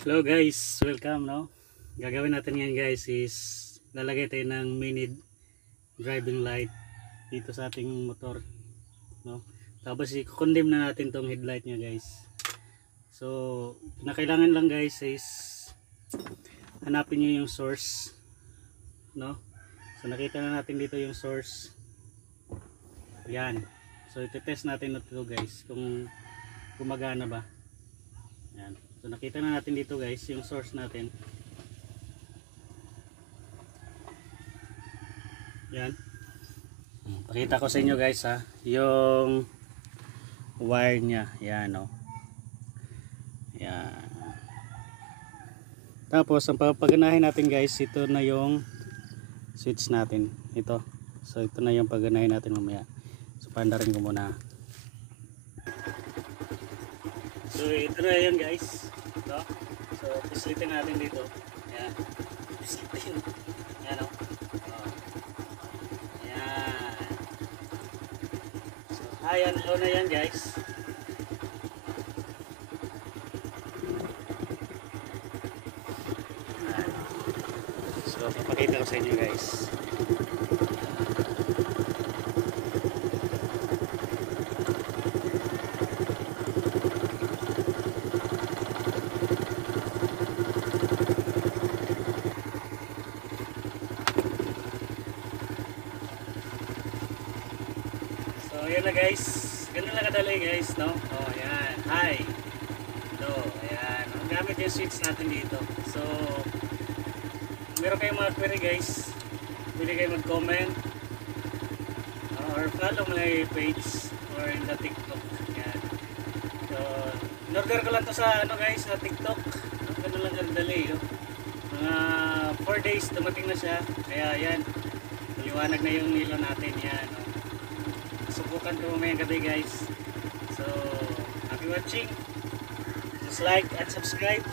Hello guys, welcome no. Gagawin natin ngayon guys is lalagay tayo ng mini driving light dito sa ating motor no. Tapos i-condemn na natin tong headlight niya guys. So, kinakailangan lang guys is hanapin niyo yung source no. So nakita na natin dito yung source. Yan. So ite-test natin ito guys kung gumagana ba. Yan. So nakita na natin dito guys yung source natin. Yan. Pakita ko sa inyo guys ha, yung wire niya. Yan o. Yan. Tapos ang papaganahin natin guys, ito na yung switch natin. Ito. So ito na yung paganahin natin mamaya. So pandarin ko muna. So ito na yan guys. Ito. So pislitin natin dito. Yan. Pislitin. Yan o. Yan. So high and low na yan guys. Yan. So papakita ko sa inyo guys. So yun na guys, ganun lang kadali guys no. Oh yan, high, low, ayan. Ang gamit yung switch natin dito. So meron kayong mga query guys, pwede kayo mag-comment or follow my page or in the TikTok. Yan. So in-order ko lang to sa ano guys, sa TikTok. Ganun lang kadali no? Mga 4 days dumating na siya. Kaya yan, maliwanag na yung nilo natin yan no? Subukan ko may gabi guys. So happy watching, just like and subscribe.